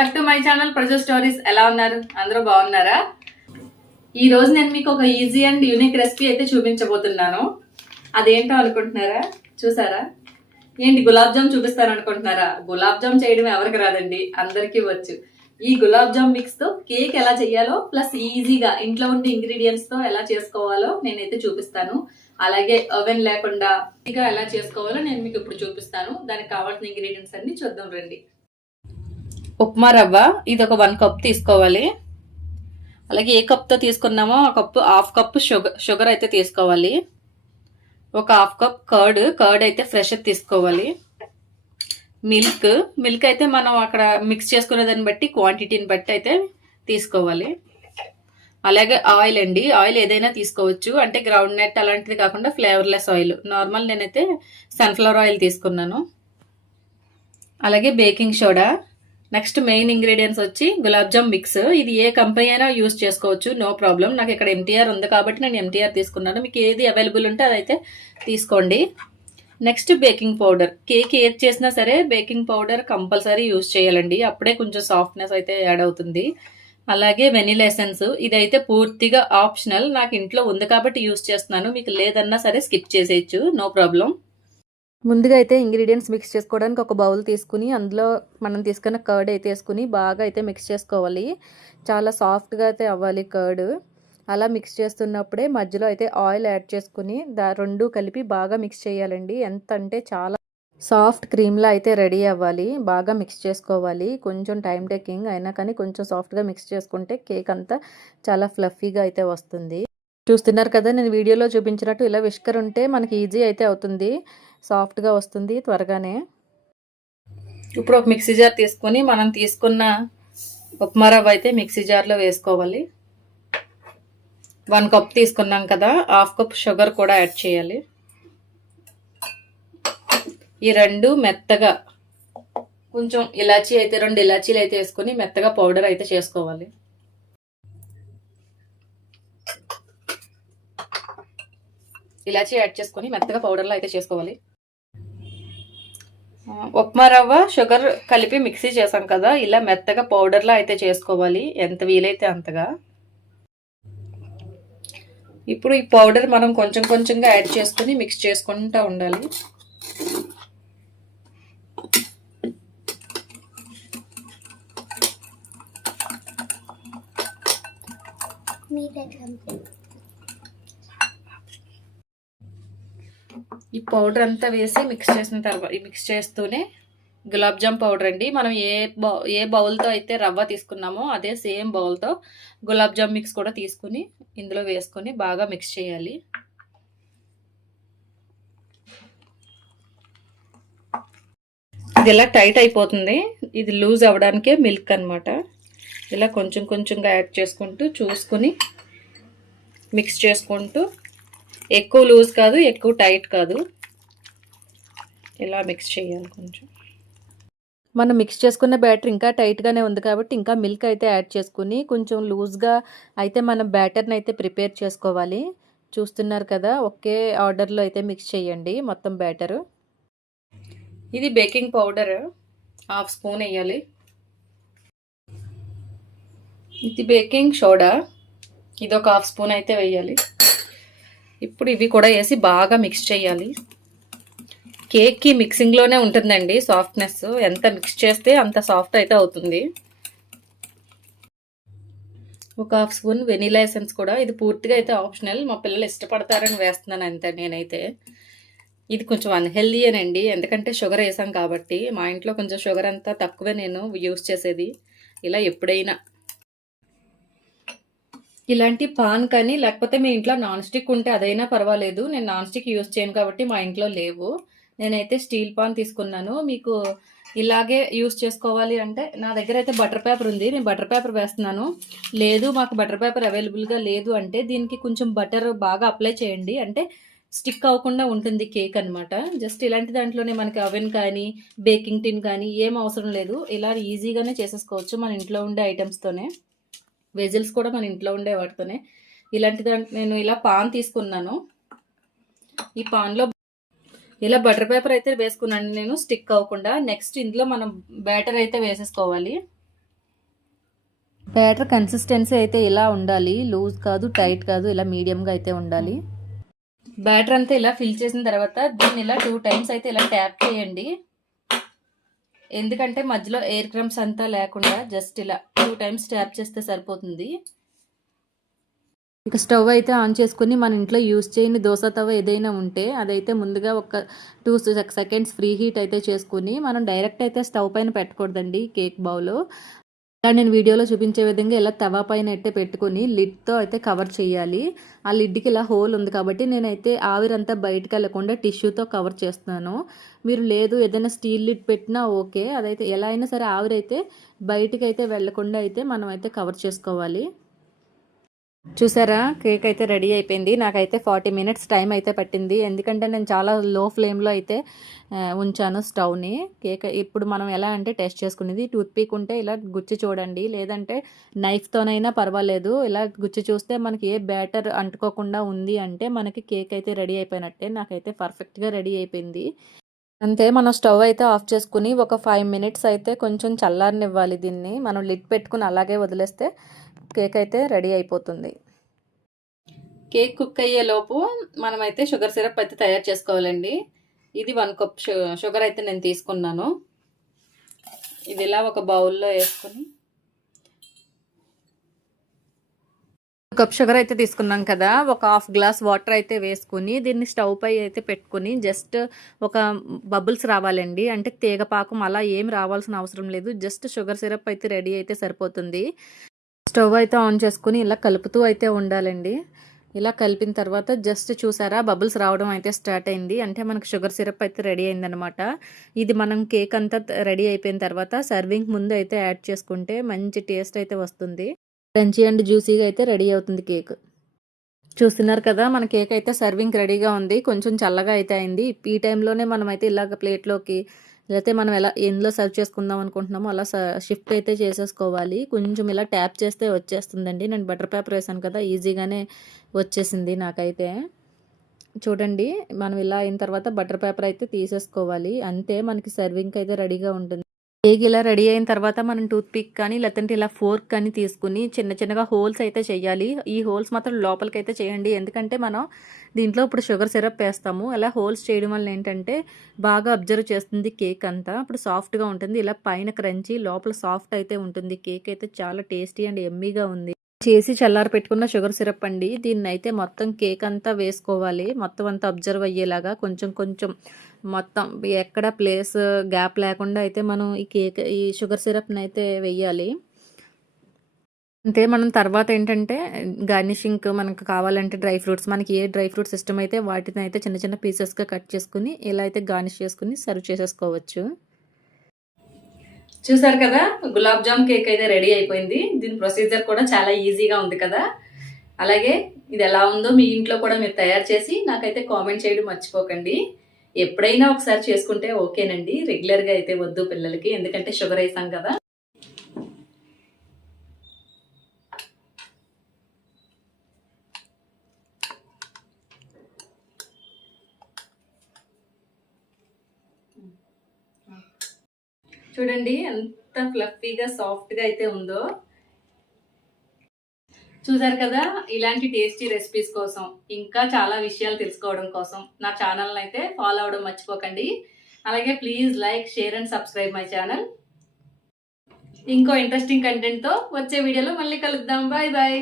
Back to my channel ప్రజెస్ stories. ఎలా ఉన్నారు? అందరూ బాగున్నారా? ఈ రోజు నేను మీకు ఒక ఈజీ అండ్ యూనిక్ రెసిపీ అయితే చూపించబోతున్నాను. అదేంటో అనుకుంటున్నారా? చూసారా? ఏంటి గులాబ్ జామ్ చూపిస్తాను అనుకుంటున్నారా? గులాబ్ జామ్ చేయడం ఎవరికి రాదండి, అందరికీ వచ్చు. ఈ గులాబ్ జామ్ మిక్స్ తో కేక్ ఎలా చేయాలో ప్లస్ ఈజీగా ఇంట్లో ఉండే ఇంగ్రీడియంట్స్ తో ఎలా చేసుకోవాలో నేనైతే చూపిస్తాను. అలాగే ఓవెన్ లేకుండా ఇంకా ఎలా చేసుకోవాలో నేను మీకు ఇప్పుడు చూపిస్తాను. దానికి కావాల్సిన ఇంగ్రీడియంట్స్ అన్ని చూద్దాం రండి. ఉప్మా రవ్వ ఇది ఒక 1 కప్ తీసుకోవాలి. అలాగే ఏ కప్తో తీసుకున్నామో ఆ కప్పు హాఫ్ కప్ షుగర్ అయితే తీసుకోవాలి. ఒక హాఫ్ కప్ కర్డ్ అయితే ఫ్రెష్ తీసుకోవాలి. మిల్క్ అయితే మనం అక్కడ మిక్స్ చేసుకునే దాన్ని బట్టి క్వాంటిటీని బట్టి అయితే తీసుకోవాలి. అలాగే ఆయిల్ అండి, ఆయిల్ ఏదైనా తీసుకోవచ్చు, అంటే గ్రౌండ్ నట్ అలాంటిది కాకుండా ఫ్లేవర్లెస్ ఆయిల్. నార్మల్ నేనైతే సన్ఫ్లవర్ ఆయిల్ తీసుకున్నాను. అలాగే baking soda. Next main ingredients వచ్చి గులాబ్ జామ్ మిక్స్. ఇది ఏ కంపెనీ అయినా యూస్ చేసుకోవచ్చు, నో ప్రాబ్లం. నాకు ఇక్కడ MTR ఉంది కాబట్టి నేను MTR తీసుకున్నాను. మీకు ఏది అవైలబుల్ ఉంటే అదైతే తీసుకోండి. Next baking powder. కేక్ ఏది చేసినా సరే బేకింగ్ పౌడర్ కంపల్సరీ యూస్ చేయాలండి, అప్పుడే కొంచెం సాఫ్ట్నెస్ అయితే యాడ్ అవుతుంది. అలాగే వెనిలా ఎసెన్స్. ఇదైతే పూర్తిగా ఆప్షనల్, నాకు ఇంట్లో ఉంది కాబట్టి యూస్ చేస్తున్నాను. మీకు లేదన్నా సరే స్కిప్ చేసేయచ్చు, నో ప్రాబ్లం. ముందుగా అయితే ఇంగ్రీడియంట్స్ మిక్స్ చేసుకోవడానికి ఒక బౌల్ తీసుకుని అందులో మనం తీసుకున్న కర్డ్ అయితే వేసుకుని బాగా అయితే మిక్స్ చేసుకోవాలి. చాలా సాఫ్ట్గా అయితే అవ్వాలి కర్డ్. అలా మిక్స్ చేస్తున్నప్పుడే మధ్యలో అయితే ఆయిల్ యాడ్ చేసుకుని రెండు కలిపి బాగా మిక్స్ చేయాలండి. ఎంత అంటే చాలా సాఫ్ట్ క్రీమ్లా అయితే రెడీ అవ్వాలి. బాగా మిక్స్ చేసుకోవాలి. కొంచెం టైం టేకింగ్ అయినా కానీ కొంచెం సాఫ్ట్గా మిక్స్ చేసుకుంటే కేక్ అంతా చాలా ఫ్లఫీగా అయితే వస్తుంది. చూస్తున్నారు కదా, నేను వీడియోలో చూపించినట్టు ఇలా విస్కర్ ఉంటే మనకి ఈజీ అయితే అవుతుంది, సాఫ్ట్గా వస్తుంది త్వరగానే. ఇప్పుడు ఒక మిక్సీ జార్ తీసుకొని మనం తీసుకున్న ఉప్మా రవ్వ అయితే మిక్సీ జార్లో వేసుకోవాలి. 1 కప్ తీసుకున్నాం కదా, హాఫ్ కప్ షుగర్ కూడా యాడ్ చేయాలి. ఈ రెండు మెత్తగా కొంచెం ఇలాచీ అయితే 2 ఇలాచీలు అయితే వేసుకొని మెత్తగా పౌడర్ అయితే చేసుకోవాలి. ఇలాచీ యాడ్ చేసుకొని మెత్తగా పౌడర్లో అయితే చేసుకోవాలి. ఉప్మా రవ్వ షుగర్ కలిపి మిక్సీ చేసాం కదా, ఇలా మెత్తగా పౌడర్లో అయితే చేసుకోవాలి, ఎంత వీలైతే అంతగా. ఇప్పుడు ఈ పౌడర్ మనం కొంచెం కొంచెంగా యాడ్ చేసుకుని మిక్స్ చేసుకుంటూ ఉండాలి. ఈ పౌడర్ అంతా వేసి మిక్స్ చేసిన తర్వాత మిక్స్ చేస్తూనే గులాబ్ జామ్ పౌడర్ అండి, మనం ఏ బౌల్తో అయితే రవ్వ తీసుకున్నామో అదే సేమ్ బౌల్తో గులాబ్ జామ్ మిక్స్ కూడా తీసుకుని ఇందులో వేసుకొని బాగా మిక్స్ చేయాలి. ఇది ఇలా టైట్ అయిపోతుంది, ఇది లూజ్ అవ్వడానికే మిల్క్ అనమాట. ఇలా కొంచెం కొంచెంగా యాడ్ చేసుకుంటూ చూసుకుని మిక్స్ చేసుకుంటూ, ఎక్కువ లూజ్ కాదు ఎక్కువ టైట్ కాదు, ఇలా మిక్స్ చేయాలి. కొంచెం మనం మిక్స్ చేసుకున్న బ్యాటర్ ఇంకా టైట్గానే ఉంది కాబట్టి ఇంకా మిల్క్ అయితే యాడ్ చేసుకుని కొంచెం లూజ్గా అయితే మనం బ్యాటర్ని అయితే ప్రిపేర్ చేసుకోవాలి. చూస్తున్నారు కదా, ఒకే ఆర్డర్లో అయితే మిక్స్ చేయండి మొత్తం బ్యాటరు. ఇది బేకింగ్ పౌడర్ 1/2 స్పూన్ వేయాలి. ఇది బేకింగ్ సోడా, ఇది ఒక 1/2 స్పూన్ అయితే వేయాలి. ఇప్పుడు ఇవి కూడా వేసి బాగా మిక్స్ చేయాలి. కేక్కి మిక్సింగ్లోనే ఉంటుందండి సాఫ్ట్నెస్, ఎంత మిక్స్ చేస్తే అంత సాఫ్ట్ అయితే అవుతుంది. ఒక 1/2 స్పూన్ వెనిలా ఎసెన్స్ కూడా, ఇది పూర్తిగా అయితే ఆప్షనల్, మా పిల్లలు ఇష్టపడతారని వేస్తున్నాను అంతే నేనైతే. ఇది కొంచెం అన్హెల్దీయేనండి, ఎందుకంటే షుగర్ వేసాం కాబట్టి. మా ఇంట్లో కొంచెం షుగర్ అంతా తక్కువే నేను యూస్ చేసేది. ఇలా ఎప్పుడైనా ఇలాంటి పాన్ కానీ లేకపోతే మీ ఇంట్లో నాన్ స్టిక్ ఉంటే అదైనా పర్వాలేదు. నేను నాన్ స్టిక్ యూస్ చేయను కాబట్టి మా ఇంట్లో లేవు. నేనైతే స్టీల్ పాన్ తీసుకున్నాను. మీకు ఇలాగే యూస్ చేసుకోవాలి అంటే నా దగ్గర అయితే బటర్ పేపర్ ఉంది, నేను బటర్ పేపర్ వేస్తున్నాను. లేదు మాకు బటర్ పేపర్ అవైలబుల్గా లేదు అంటే దీనికి కొంచెం బటర్ బాగా అప్లై చేయండి, అంటే స్టిక్ అవ్వకుండా ఉంటుంది కేక్ అనమాట. జస్ట్ ఇలాంటి దాంట్లోనే మనకి ఓవెన్ కానీ బేకింగ్ టిన్ కానీ ఏం అవసరం లేదు, ఇలా ఈజీగానే చేసేసుకోవచ్చు మన ఇంట్లో ఉండే ఐటమ్స్తోనే. వెజిల్స్ కూడా మన ఇంట్లో ఉండే వాటితోనే. ఇలాంటి దాంట్లో నేను ఇలా పాన్ తీసుకున్నాను. ఈ పాన్లో ఇలా బటర్ పేపర్ అయితే వేసుకున్నాను నేను, స్టిక్ అవ్వకుండా. నెక్స్ట్ ఇందులో మనం బ్యాటర్ అయితే వేసేసుకోవాలి. బ్యాటర్ కన్సిస్టెన్సీ అయితే ఇలా ఉండాలి, లూజ్ కాదు టైట్ కాదు, ఇలా మీడియంగా అయితే ఉండాలి. బ్యాటర్ అంతా ఇలా ఫిల్ చేసిన తర్వాత దీన్ని ఇలా 2 టైమ్స్ అయితే ఇలా ట్యాప్ చేయండి. ఎందుకంటే మధ్యలో ఎయిర్ క్రమ్స్ అంతా లేకుండా జస్ట్ ఇలా 2 టైమ్స్ ట్యాప్ చేస్తే సరిపోతుంది. ఇంకా స్టవ్ అయితే ఆన్ చేసుకుని మన ఇంట్లో యూస్ చేయని దోశ తవ ఏదైనా ఉంటే అదైతే ముందుగా ఒక 2 సెకండ్స్ ఫ్రీ హీట్ అయితే చేసుకుని మనం డైరెక్ట్ అయితే స్టవ్ పైన పెట్టకూడదండి కేక్ బౌల్. ఇలా నేను వీడియోలో చూపించే విధంగా ఇలా తవా పైన అయితే పెట్టుకుని లిడ్తో అయితే కవర్ చేయాలి. ఆ లిడ్కి ఇలా హోల్ ఉంది కాబట్టి నేనైతే ఆవిరంతా బయటకు వెళ్ళకుండా టిష్యూతో కవర్ చేస్తున్నాను. మీరు లేదు ఏదైనా స్టీల్ లిడ్ పెట్టినా ఓకే, అదైతే ఎలా అయినా సరే ఆవిరైతే బయటికి అయితే వెళ్లకుండా అయితే మనం అయితే కవర్ చేసుకోవాలి. చూసారా కేక్ అయితే రెడీ అయిపోయింది. నాకైతే 40 మినిట్స్ టైం అయితే పట్టింది, ఎందుకంటే నేను చాలా లో ఫ్లేమ్లో అయితే ఉంచాను స్టవ్ని. కేక్ ఇప్పుడు మనం ఎలా అంటే టెస్ట్ చేసుకునేది, టూత్పిక్ ఉంటే ఇలా గుచ్చి చూడండి, లేదంటే నైఫ్తోనైనా పర్వాలేదు. ఇలా గుచ్చి చూస్తే మనకి ఏ బ్యాటర్ అంటుకోకుండా ఉంది అంటే మనకి కేక్ అయితే రెడీ అయిపోయినట్టే. నాకైతే పర్ఫెక్ట్గా రెడీ అయిపోయింది. అంతే, మనం స్టవ్ అయితే ఆఫ్ చేసుకుని ఒక 5 మినిట్స్ అయితే కొంచెం చల్లారనివ్వాలి. దీన్ని మనం లిడ్ పెట్టుకుని అలాగే వదిలేస్తే కేక్ అయితే రెడీ అయిపోతుంది. కేక్ కుక్ అయ్యే లోపు మనమైతే షుగర్ సిరప్ అయితే తయారు చేసుకోవాలండి. ఇది 1 కప్ షుగర్ అయితే నేను తీసుకున్నాను. ఇది ఇలా ఒక బౌల్లో వేసుకొని, 1 కప్ షుగర్ అయితే తీసుకున్నాం కదా, ఒక హాఫ్ గ్లాస్ వాటర్ అయితే వేసుకుని దీన్ని స్టవ్ పై అయితే పెట్టుకుని జస్ట్ ఒక బబుల్స్ రావాలండి. అంటే తీగపాకం అలా ఏం రావాల్సిన అవసరం లేదు, జస్ట్ షుగర్ సిరప్ అయితే రెడీ అయితే సరిపోతుంది. స్టవ్ అయితే ఆన్ చేసుకుని ఇలా కలుపుతూ అయితే ఉండాలండి. ఇలా కలిపిన తర్వాత జస్ట్ చూసారా బబుల్స్ రావడం అయితే స్టార్ట్ అయింది, అంటే మనకు షుగర్ సిరప్ అయితే రెడీ అయిందనమాట. ఇది మనం కేక్ అంతా రెడీ అయిపోయిన తర్వాత సర్వింగ్ ముందు అయితే యాడ్ చేసుకుంటే మంచి టేస్ట్ అయితే వస్తుంది. క్రంచీ అండ్ జ్యూసీగా అయితే రెడీ అవుతుంది కేక్. చూస్తున్నారు కదా, మన కేక్ అయితే సర్వింగ్ రెడీగా ఉంది. కొంచెం చల్లగా అయితే అయింది. ఈ టైంలోనే మనం అయితే ఇలాగ ప్లేట్లోకి, లేకపోతే మనం ఎలా ఎందులో సర్వ్ చేసుకుందాం అనుకుంటున్నామో అలా షిఫ్ట్ అయితే చేసేసుకోవాలి. కొంచెం ఇలా ట్యాప్ చేస్తే వచ్చేస్తుందండి. నేను బటర్ పేపర్ వేసాను కదా, ఈజీగానే వచ్చేసింది నాకైతే. చూడండి, మనం ఇలా అయిన తర్వాత బటర్ పేపర్ అయితే తీసేసుకోవాలి. అంతే, మనకి సర్వింగ్కి అయితే రెడీగా ఉంటుంది. కేక్ ఇలా రెడీ అయిన తర్వాత మనం టూత్పిక్ కానీ లేదంటే ఇలా ఫోర్క్ కానీ తీసుకుని చిన్న చిన్నగా హోల్స్ అయితే చేయాలి. ఈ హోల్స్ మాత్రం లోపలికైతే చేయండి, ఎందుకంటే మనం దీంట్లో ఇప్పుడు షుగర్ సిరప్ వేస్తాము. అలా హోల్స్ చేయడం వల్ల ఏంటంటే బాగా అబ్జర్వ్ చేస్తుంది కేక్ అంతా, అప్పుడు సాఫ్ట్గా ఉంటుంది. ఇలా పైన క్రంచీ లోపల సాఫ్ట్ అయితే ఉంటుంది. కేక్ అయితే చాలా టేస్టీ అండ్ ఎమ్మీగా ఉంది. చేసి చల్లారి పెట్టుకున్న షుగర్ సిరప్ అండి. దీన్ని అయితే మొత్తం కేక్ అంతా వేసుకోవాలి, మొత్తం అంతా అబ్జర్వ్ అయ్యేలాగా కొంచెం కొంచెం మొత్తం ఎక్కడ ప్లేస్ గ్యాప్ లేకుండా అయితే మనం ఈ షుగర్ సిరప్ని అయితే వేయాలి. అంతే, మనం తర్వాత ఏంటంటే గార్నిషింగ్ మనకు కావాలంటే డ్రై ఫ్రూట్స్, మనకి ఏ డ్రై ఫ్రూట్స్ ఇష్టం అయితే వాటిని అయితే చిన్న చిన్న పీసెస్గా కట్ చేసుకుని ఇలా అయితే గార్నిష్ చేసుకుని సర్వ్ చేసేసుకోవచ్చు. చూసారు కదా, గులాబ్ జామ్ కేక్ అయితే రెడీ అయిపోయింది. దీని ప్రొసీజర్ కూడా చాలా ఈజీగా ఉంది కదా. అలాగే ఇది ఎలా ఉందో మీ ఇంట్లో కూడా మీరు తయారు చేసి నాకైతే కామెంట్ చేయడం మర్చిపోకండి. ఎప్పుడైనా ఒకసారి చేసుకుంటే ఓకేనండి, రెగ్యులర్గా అయితే వద్దు పిల్లలకి, ఎందుకంటే షుగర్ వేసాం కదా. చూడండి ఎంత ఫ్లఫీగా సాఫ్ట్గా అయితే ఉందో. చూసారు కదా, ఇలాంటి టేస్టీ రెసిపీస్ కోసం ఇంకా చాలా విషయాలు తెలుసుకోవడం కోసం నా ఛానల్ని అయితే ఫాలో అవ్వడం మర్చిపోకండి. అలాగే please like, share and subscribe my channel. ఇంకో ఇంట్రెస్టింగ్ కంటెంట్తో వచ్చే వీడియోలో మళ్ళీ కలుద్దాం. Bye bye.